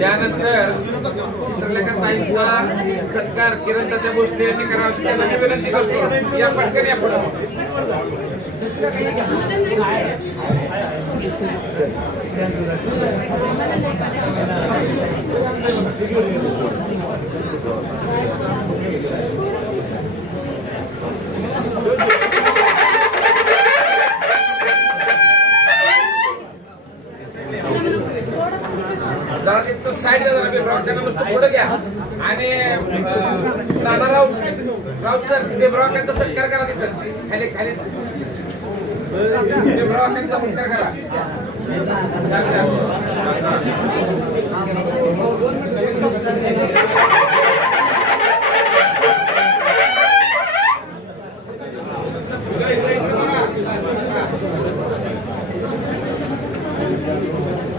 यानंतर चित्रलेखाताईंचा सत्कार किरणदादा भोसले यांनी करावा अशी त्यांना विनंती करतो. या पटकन या पुढे. साईड पुढे घ्या आणि राव सर देवरावांचा सत्कार करा. तिथं खाली खाली देवरावांचा सत्कार करा.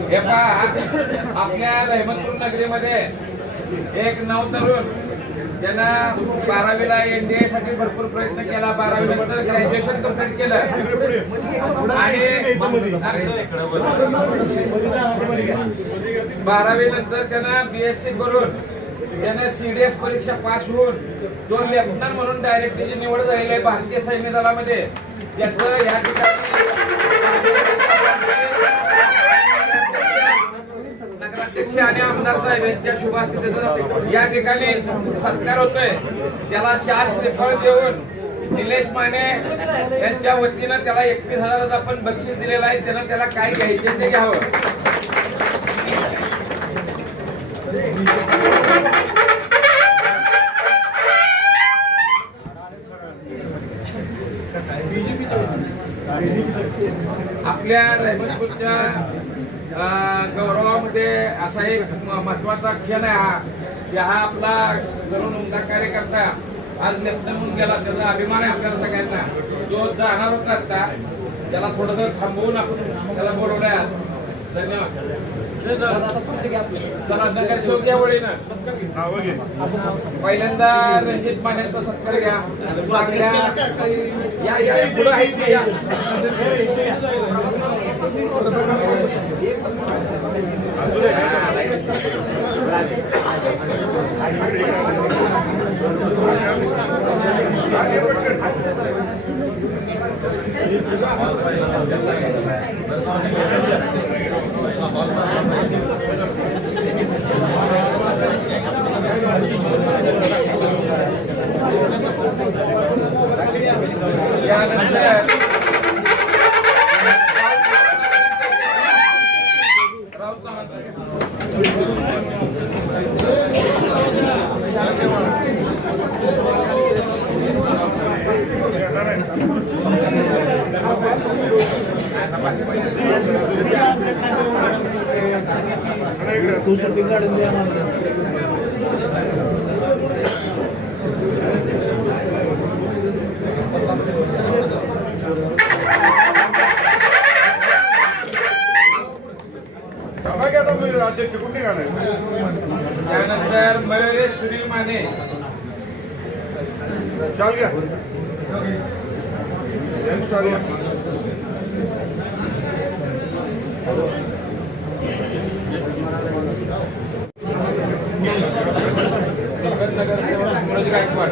हे पहा, आपल्या रहमतपूर नगरीमध्ये एक नवतरुण ज्यानं 12वीला NDA साठी भरपूर प्रयत्न केला. 12वी नंतर ग्रॅज्युएशन कंप्लीट केलं आणि 12वी नंतर त्यानं BSc करून त्यानं CDS परीक्षा पास होऊन 2 लेफ्टनंट म्हणून डायरेक्ट त्याची निवड झालेली आहे भारतीय सैन्य दलामध्ये. त्याचं या ठिकाणी नगराध्यक्ष आणि आमदार साहेब यांच्या शुभ हस्ते या ठिकाणी सत्कार होतोय. त्याला शाल श्रीफळ देऊन निलेश माने यांच्या वतीनं त्याला 31,000 आपण बक्षीस दिलेलं आहे. त्यानं त्याला काय घ्यायचे ते घ्यावं. आपल्या रहमतपूरच्या गौरवामध्ये असा एक महत्वाचा क्षण आहे. हा आपला तरुण उमदा कार्यकर्ता आज लेफ्टनंट म्हणून गेला. त्याचा अभिमान आहे आपल्याला सगळ्यांना. तो जाणार होता आता, त्याला थोडं वेळ थांबवून आपण त्याला बोलवूया. धन्यवाद. चला नगरसेवक या वळीनं पहिल्यांदा रणजित मानेंचा सत्कार घ्या. या पुढे आहे या तू शूटिंग काढून द्या. त्यानंतर मयुरेश सुनील माने चाल गया गायकवाड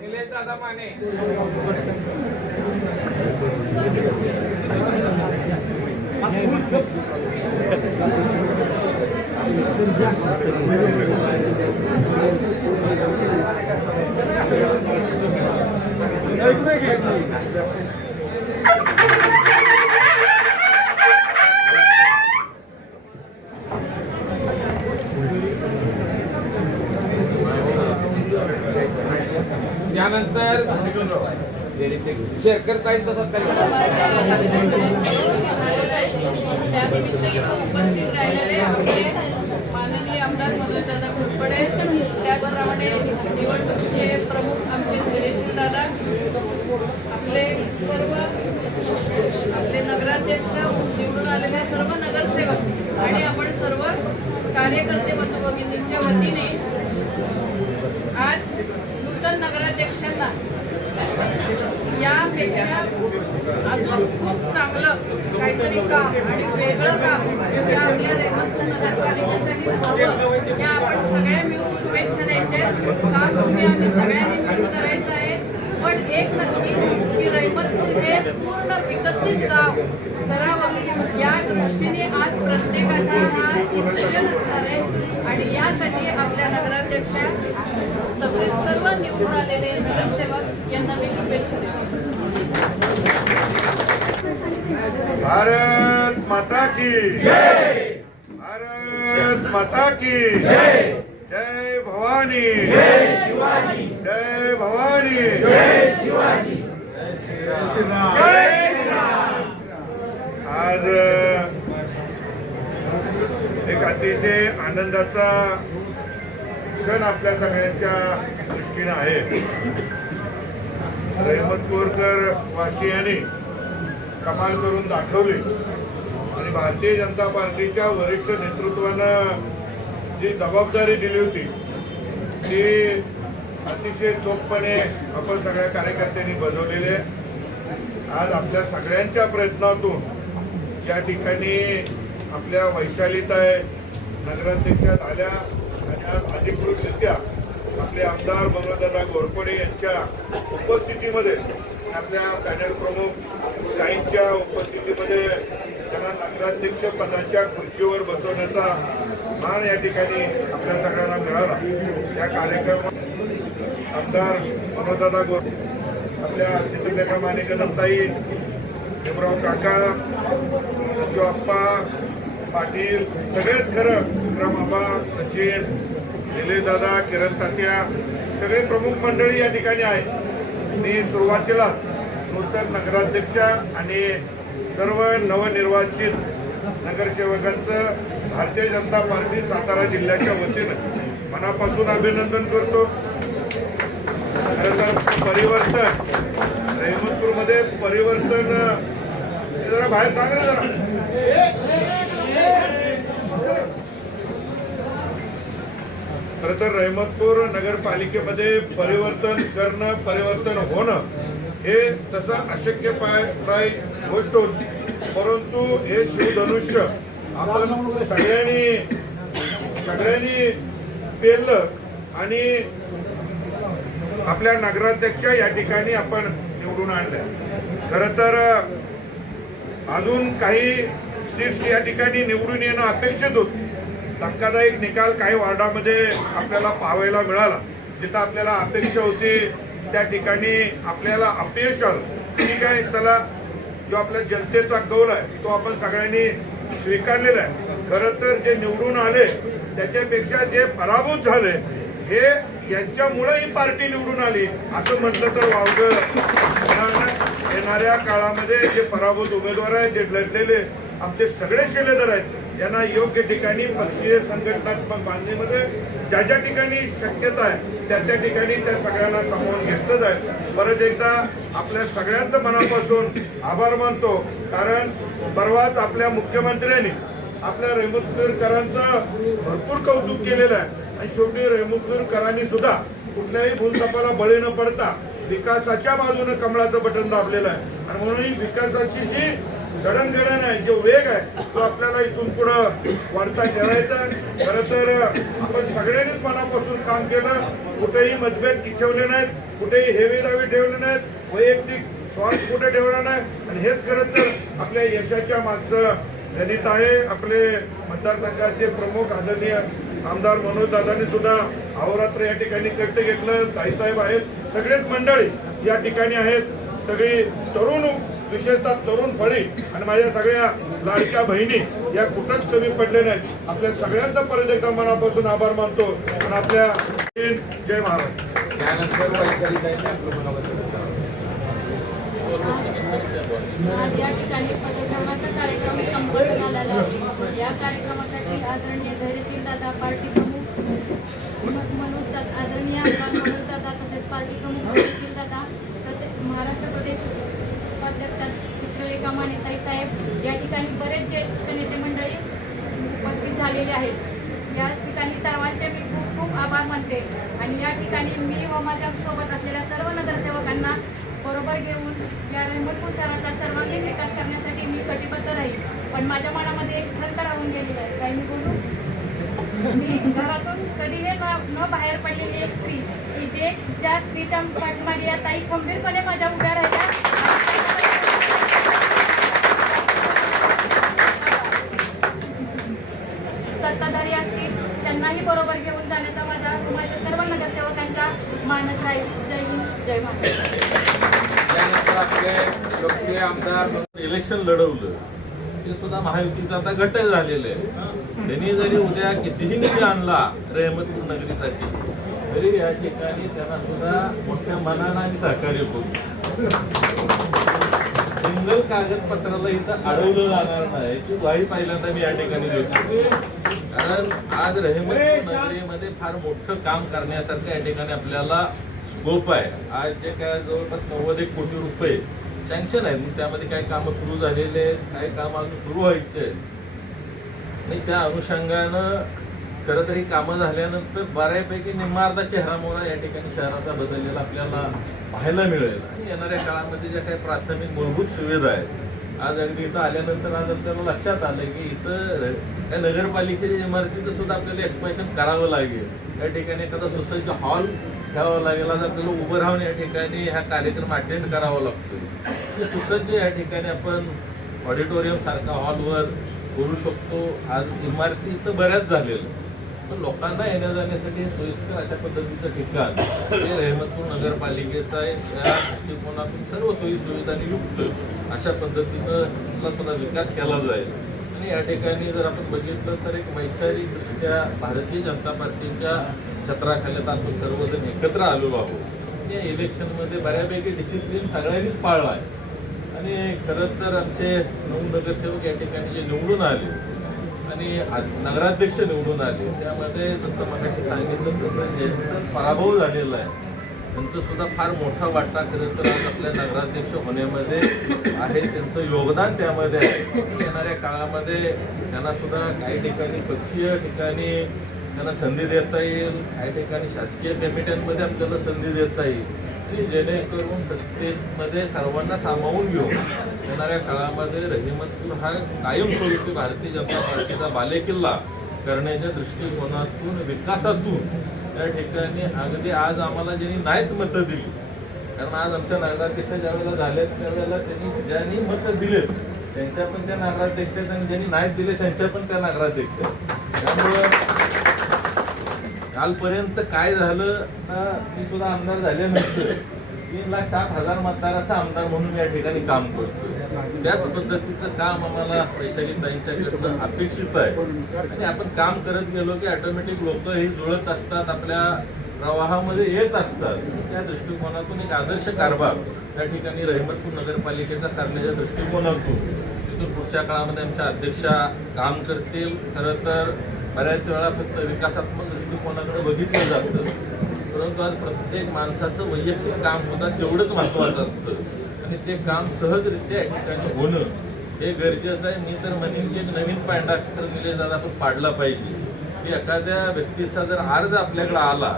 निलेश दादा माने त्यानंतर शेरकर ताईंचा सत्कार त्यानिमित्त उपस्थित राहिलेले आपले माननीय आमदार मधुरदादा घोरपडे, त्याचप्रमाणे निवडणुकीचे प्रमुख आमचे धैर्यशील दादा, आपले सर्व आपले नगराध्यक्ष निवडून आलेले सर्व नगरसेवक आणि आपण सर्व कार्यकर्ते बंधू-भगिनींच्या वतीने आज नूतन नगराध्यक्षांना यापेक्षा अजून खूप चांगलं काहीतरी काम आणि वेगळं काम जे आपल्या रेवंत नगरपालिकेसाठी हवं त्या आपण सगळ्या मिळून शुभेच्छा द्यायच्या. काम तुम्ही आम्ही सगळ्यांनी मिळून करायचं आहे. पण एक नक्की की रहिमतपूर हे पूर्ण विकसित गाव करावं या दृष्टीने आज प्रत्येकाचा हा नियोजन असणार आहे आणि यासाठी आपल्या नगराध्यक्षा तसेच सर्व निवडून आलेले नगरसेवक यांना मी शुभेच्छा देतो. भारत माता की जय. भारत माता की जय. जय भवानी. जय शिवाजी. जय भवानी. जय शिवाजी. आज एक अतिशय आनंदाचा क्षण आपल्या सगळ्यांच्या दृष्टीने आहे. रहिमतपूरकर वासियांनी कमाल करून दाखवली आणि भारतीय जनता पार्टीच्या वरिष्ठ नेतृत्वानं जी जबाबदारी दिली होती ती अतिशय चोखपणे आपण सगळ्या कार्यकर्त्यांनी बजावलेली आहे. आज आपल्या सगळ्यांच्या प्रयत्नातून या ठिकाणी आपल्या वैशालीताई नगराध्यक्षात आल्या आणि आज अधिकृतरित्या आपले आमदार मनोजदादा घोरपडे यांच्या उपस्थितीमध्ये आपल्या पॅनल प्रमुख काहींच्या उपस्थितीमध्ये त्यांना नगराध्यक्ष पदाच्या खुर्चीवर बसवण्याचा मान या ठिकाणी आपल्या सगळ्यांना मिळाला. या कार्यक्रमात आमदार मनोजदादा घोरपडे, आपल्या चित्रलेखा माने कदमताई, भीमराव काका, अप्पा पाटील, सगळेच खरं विक्रमाबा, सचिन, निलेश दादा, किरण तात्या, सगळे प्रमुख मंडळी या ठिकाणी आहे. मी सुरुवातीला नूतन नगराध्यक्ष आणि सर्व नवनिर्वाचित नगरसेवकांचं भारतीय जनता पार्टी सातारा जिल्ह्याच्या वतीनं मनापासून अभिनंदन करतो. खरं तर परिवर्तन रहिमतपूरमध्ये परिवर्तन जरा बाहेर सांग ना जरा. खरं तर रहिमतपूर नगरपालिकेमध्ये परिवर्तन करणं, परिवर्तन होणं हे तसं अशक्य प्राय गोष्ट होती. परंतु हे शिवधनुष्य आपण सगळ्यांनी पेरलं आणि आपल्या नगराध्यक्ष या ठिकाणी आपण निवडून आणल्या. खरं तर अजून काही सीट्स या ठिकाणी निवडून येणं अपेक्षित होतं. धक्कादायक निकाल काही वार्डामध्ये आपल्याला पाहायला मिळाला. जिथं आपल्याला अपेक्षा होती त्या ठिकाणी आपल्याला अपयश आलं. ठीक आहे, त्याला जो आपल्या जनतेचा कौल आहे तो आपण सगळ्यांनी स्वीकारलेला आहे. खरं तर जे निवडून आले त्याच्यापेक्षा जे पराभूत झाले हे यांच्यामुळे ही पार्टी निवडून आली असं म्हटलं तर वावगं. येणाऱ्या काळामध्ये जे पराभूत उमेदवार आहेत, जे लढलेले आमचे सगळे शिलेदार आहेत, यांना योग्य ठिकाणी पक्षीय संघटनात्मक बांधणीमध्ये ज्या ज्या ठिकाणी शक्यता आहे त्या त्या ठिकाणी त्या सगळ्यांना सामावून घेतलं जाईल. परत एकदा आपल्या सगळ्यांचं मनापासून आभार मानतो. कारण परवाच आपल्या मुख्यमंत्र्यांनी आपल्या रहिमतपूरकरांचं भरपूर कौतुक केलेलं आहे आणि शेवटी रहिमतपूरकरांनी सुद्धा कुठल्याही भूलथापाला बळी न पडता विकासाच्या बाजूने कमळाचं बटन दाबलेलं आहे. आणि म्हणून ही विकासाची जी जडणघडण आहे, जो वेग आहे तो आपल्याला इथून पुढं वाढता ठेवायचा. खरं तर आपण सगळ्यांनीच मनापासून काम केलं. कुठेही मतभेद ठेवले नाहीत, कुठेही हेवेदावे ठेवले नाहीत, वैयक्तिक स्वार्थ कुठे ठेवला नाही. आणि हेच खरं तर आपल्या यशाच्या मागचं गणित आहे. आपले मतदारसंघाचे प्रमुख आदरणीय आमदार मनोजदादांनी सुद्धा अहोरात्र या ठिकाणी कष्ट घेतलं. ताईसाहेब आहेत, सगळेच मंडळी या ठिकाणी आहेत, सगळी तरुण, विशेषतः तरुण फळी आणि माझ्या सगळ्या लाडक्या बहिणी या कुठंच कमी पडले नाहीत. आपल्या सगळ्यांचा परत एकदा मनापासून आभार मानतो आणि आपल्या जय महाराज. आज या ठिकाणी पदग्रहणाचा कार्यक्रम संपन्न झालेला आहे. या कार्यक्रमासाठी आदरणीय धैर्यशील दादा, पार्टी प्रमुख आदरणीय आमदार मनोज दादा, तसेच पार्टी प्रमुख धैर्यशील दादा, महाराष्ट्र प्रदेश उपाध्यक्ष सागरिका मानेताई साहेब, या ठिकाणी बरेच ज्येष्ठ नेते मंडळी उपस्थित झालेले आहेत. या ठिकाणी सर्वांचे मी खूप खूप आभार मानते आणि या ठिकाणी मी व माझ्या सोबत असलेल्या सर्व नगरसेवकांना बरोबर घेऊन या रहमतपूर शहराचा सर्वांगीण विकास करण्यासाठी मी कटिबद्ध राहील. पण माझ्या मनामध्ये एक खंत राहून गेलेली आहे. काही मी बोलू, मी घरातून कधी हे न बाहेर पडलेली एक स्त्री की ज्या स्त्रीच्या पाठीमागे या ताई खंबीरपणे माझ्या उभ्या राहिल्या. सत्ताधारी असतील त्यांनाही बरोबर घेऊन जाण्याचा माझ्या सर्व नगरसेवकांचा मानस राहील. जय हिंद, जय महाराष्ट्र. त्यानंतर आपले लोकप्रिय आमदार इलेक्शन लढवलं ते सुद्धा महायुतीचा आता घटक झालेलं आहे. त्यांनी जरी उद्या कितीही निधी आणला रहमतपूर नगरीसाठी तरी या ठिकाणी त्यांना सुद्धा मोठ्या मनानं आणि सहकार्य करू. सिंगल कागदपत्राला इथं अडवलं जाणार नाही याची ग्वाही पहिल्यांदा मी या ठिकाणी देतो. कारण आज रहमतपूर नगरीमध्ये फार मोठं काम करण्यासारखं या ठिकाणी आपल्याला स्कोप आहे. आज जे काय जवळपास 90 कोटी रुपये सँक्शन आहेत, त्यामध्ये काही कामं सुरू झालेले आहेत, काही कामं अजून सुरू व्हायचे आहेत आणि त्या अनुषंगानं खरं तरी कामं झाल्यानंतर बऱ्यापैकी निम्मार्धा चेहरामोहरा या ठिकाणी शहराचा बदललेला आपल्याला पाहायला मिळेल. आणि येणाऱ्या काळामध्ये ज्या काही प्राथमिक मूलभूत सुविधा आहेत, आज अगदी इथं आल्यानंतर आज आपल्याला लक्षात आलं की इथं त्या नगरपालिकेच्या इमारतीचं सुद्धा आपल्याला एक्सपेन्शन करावं लागेल. या ठिकाणी एखादा सुसज्ज हॉल ठेवावा लागेल. आज आपल्याला उभं राहून या ठिकाणी हा कार्यक्रम अटेंड करावा लागतो. म्हणजे सुसज्ज या ठिकाणी आपण ऑडिटोरियम सारखा हॉलवर करू शकतो. आज इमारती तर बऱ्याच झालेल्या, पण लोकांना येण्या जाण्यासाठी सोयीस्कर अशा पद्धतीचं ठिकाण हे रहमतपूर नगरपालिकेचं आहे. त्या दृष्टिकोनातून सर्व सोयी सुविधांनी युक्त अशा पद्धतीनं सुद्धा विकास केला जाईल. आणि या ठिकाणी जर आपण बघितलं तर एक वैचारिकदृष्ट्या भारतीय जनता पार्टीच्या छत्राखाली आपण सर्वजण एकत्र आलेलो आहोत. या इलेक्शनमध्ये बऱ्यापैकी डिसिप्लिन सगळ्यांनीच पाळला आहे. आणि खरं तर आमचे 9 नगरसेवक या ठिकाणी जे निवडून आले आणि नगराध्यक्ष निवडून आले त्यामध्ये जसं मगाशी सांगितलं तसं ज्यांचा पराभव झालेला आहे त्यांचं सुद्धा फार मोठा वाटा खरं तर आज आपल्या नगराध्यक्ष होण्यामध्ये आहे. त्यांचं योगदान त्यामध्ये आहे. येणाऱ्या काळामध्ये त्यांना सुद्धा काही ठिकाणी पक्षीय ठिकाणी त्यांना संधी देता येईल, काही ठिकाणी शासकीय कमिट्यांमध्ये आपल्याला संधी देता येईल आणि जेणेकरून सत्तेमध्ये सर्वांना सामावून घेऊन येणाऱ्या काळामध्ये रहमतपूर हा कायमस्वरूपी भारतीय जनता पार्टीचा बालेकिल्ला करण्याच्या दृष्टिकोनातून विकासातून त्या ठिकाणी अगदी आज आम्हाला ज्यांनी नाहीत मतं दिली, कारण आज आमच्या नगराध्यक्ष ज्या वेळेला झालेत त्यावेळेला त्यांनी ज्यांनी मतं दिलेत त्यांच्या पण त्या नगराध्यक्ष आहेत आणि ज्यांनी नाहीत दिले त्यांच्या पण त्या नगराध्यक्ष आहेत. त्यामुळं कालपर्यंत काय झालं, मी सुद्धा आमदार झाल्यानंतर 3,07,000 मतदाराचा आमदार म्हणून या ठिकाणी काम करतो. त्याच पद्धतीचं काम आम्हाला वैशालीताईंच्याकडनं अपेक्षित आहे आणि आपण काम करत गेलो की ऑटोमॅटिक लोक ही जुळत असतात, आपल्या प्रवाहामध्ये येत असतात. त्या दृष्टिकोनातून एक आदर्श कारभार त्या ठिकाणी रहमतपूर नगरपालिकेचा करण्याच्या दृष्टिकोनातून तिथून पुढच्या काळामध्ये आमच्या अध्यक्षा काम करतील. खरं तर बऱ्याच वेळा फक्त विकासात्मक दृष्टिकोनाकडे बघितलं जातं, परंतु आज प्रत्येक माणसाचं वैयक्तिक काम सुद्धा तेवढंच महत्त्वाचं असतं आणि ते काम सहजरित्या या ठिकाणी होणं हे गरजेचं आहे. मी तर म्हणेन की एक नवीन पांढरा दिले जात आपण पाडला पाहिजे की एखाद्या व्यक्तीचा जर अर्ज आपल्याकडे आला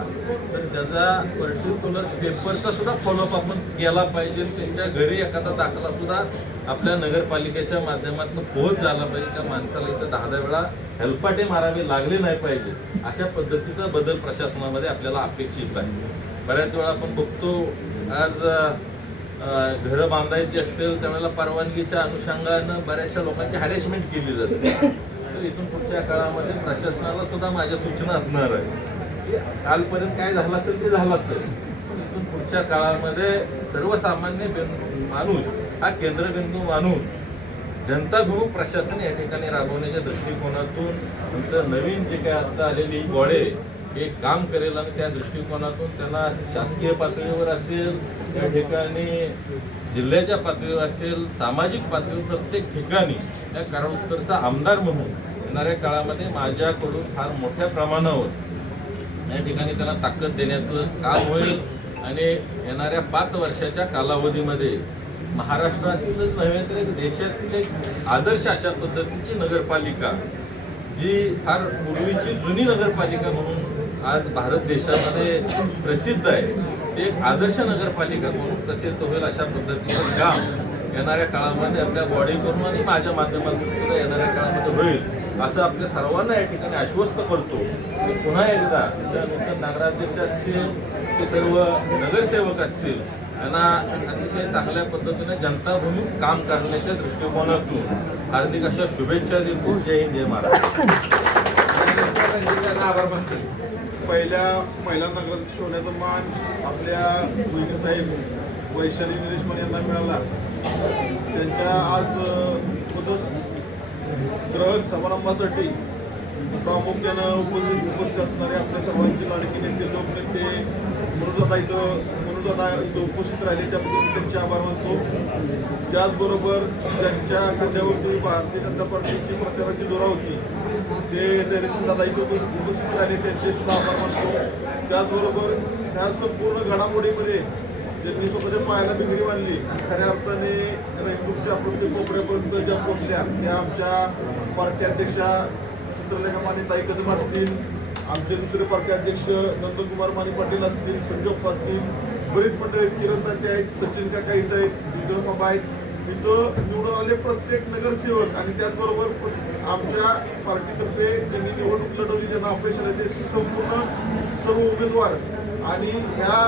तर त्याचा पर्टिक्युलर पेपरचा सुद्धा फॉलोअप आपण केला पाहिजे. त्यांच्या घरी एखादा दाखला सुद्धा आपल्या नगरपालिकेच्या माध्यमातून पोहोच झाला पाहिजे. त्या माणसाला इथं 10 वेळा हेलपाटे मारावे लागले नाही पाहिजे. अशा पद्धतीचा बदल प्रशासनामध्ये आपल्याला अपेक्षित आहे. बऱ्याच वेळा आपण बघतो आज घरं बांधायची असतील त्यावेळेला परवानगीच्या अनुषंगानं बऱ्याचशा लोकांची हॅरेसमेंट केली जाते. तर इथून पुढच्या काळामध्ये प्रशासनाला सुद्धा माझ्या सूचना असणार आहे की कालपर्यंत काय झालं असेल ते झालं असेल, पण इथून पुढच्या काळामध्ये सर्वसामान्य माणूस हा केंद्रबिंदू मानून जनताभिमुख प्रशासन या ठिकाणी राबवण्याच्या दृष्टिकोनातून तुमचं नवीन जे काय आता आलेली गोळे हे काम करेल आणि त्या दृष्टिकोनातून त्यांना शासकीय पातळीवर असेल, त्या ठिकाणी जिल्ह्याच्या पातळीवर असेल, सामाजिक पातळीवर प्रत्येक ठिकाणी या कारणोत्तरचा आमदार म्हणून येणाऱ्या काळामध्ये माझ्याकडून फार मोठ्या प्रमाणावर या ठिकाणी त्यांना ताकद देण्याचं काम होईल आणि येणाऱ्या 5 वर्षाच्या कालावधीमध्ये महाराष्ट्रातीलच नव्हे तर एक देशातील एक आदर्श अशा पद्धतीची नगरपालिका, जी फार पूर्वीची जुनी नगरपालिका म्हणून आज भारत देशामध्ये प्रसिद्ध आहे, ते एक आदर्श नगरपालिका म्हणून प्रसिद्ध होईल अशा पद्धतीचं काम येणाऱ्या काळामध्ये आपल्या बॉडीकडून आणि माझ्या माध्यमातून सुद्धा येणाऱ्या काळामध्ये होईल असं आपल्या सर्वांना या ठिकाणी आश्वस्त करतो. मी पुन्हा एकदा ज्या नूतन नगराध्यक्ष असतील, ते सर्व नगरसेवक असतील, यांना अतिशय चांगल्या पद्धतीने जनताभूमीत काम करण्याच्या दृष्टिकोनातून हार्दिक अशा शुभेच्छा देतो. जय हिंद, जय महाराष्ट्र. आभार मानतो. पहिला नगराध्यक्ष होण्याचा मान आपल्या भुईके साहेब वैशाली निलेश माने यांना मिळाला. त्यांच्या आज ग्रहण समारंभासाठी प्रामुख्यानं उपस्थित असणारे आपल्या सर्वांचे लाडके नेते लोकनेते मनोजदादा इथं उपस्थित राहिले, त्याबद्दल त्यांचे आभार मानतो. त्याचबरोबर ज्यांच्या खांद्यावरती भारतीय जनता पार्टीची प्रचाराची दोरा होती ते धैर्यशील दादा इथं उपस्थित राहिले, त्यांचे सुद्धा आभार मानतो. त्याचबरोबर ह्या संपूर्ण घडामोडीमध्ये ज्यांनी स्वतःच्या पायाला बिघडी बांधली, खऱ्या अर्थाने रहिमपूरच्या प्रत्येक कोपऱ्यापर्यंत ज्या पोहोचल्या त्या आमच्या पार्टी अध्यक्षा चित्रलेखा माने ताई कदम असतील, आमचे दुसरे पार्टी अध्यक्ष नंदकुमार माने पाटील असतील, संजोग असतील, बरीच मंडळी किरण तात्या आहेत, सचिन काका इथं आहेत, विक्रम बाबा आहेत. इथं निवडून आले प्रत्येक नगरसेवक आणि त्याचबरोबर आमच्या पार्टीतर्फे ज्यांनी निवडणूक लढवली, ज्यांना अपयश आले, ते संपूर्ण सर्व उमेदवार आणि ह्या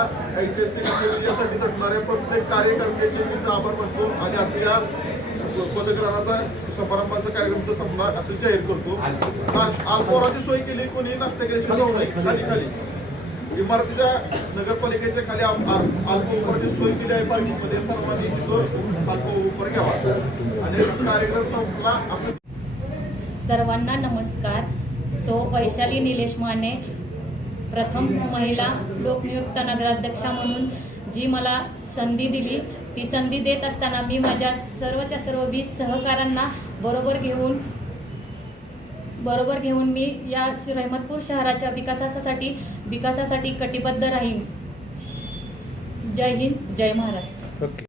ऐतिहासिक विजयासाठी झटणाऱ्या प्रत्येक कार्यकर्त्याचे मी आभार मानतो. आणि आता या पदग्रहणाचा समारंभाचा कार्यक्रम संपला असं जाहीर करतो. अल्पोराची सोय केली, कोणी नाश्ता केल्याशिवाय खाली खाली इमारतीच्या नगरपालिकेच्या खाली अल्पोपराची सोय केली आहे. पार्टीमध्ये सर्वांनी अल्पोपर घ्यावा आणि कार्यक्रम संपला असं. सर्वांना नमस्कार. वैशाली निलेश माने, प्रथम महिला लोकनियुक्त नगराध्यक्षा म्हणून जी मला संधी दिली, ती संधी देत असताना मी माझ्या सर्वच्या सर्व 20 सहकाऱ्यांना बरोबर घेऊन मी या रहमतपूर शहराच्या विकासासाठी कटिबद्ध राहीन. जय हिंद, जय महाराष्ट्र. ओके.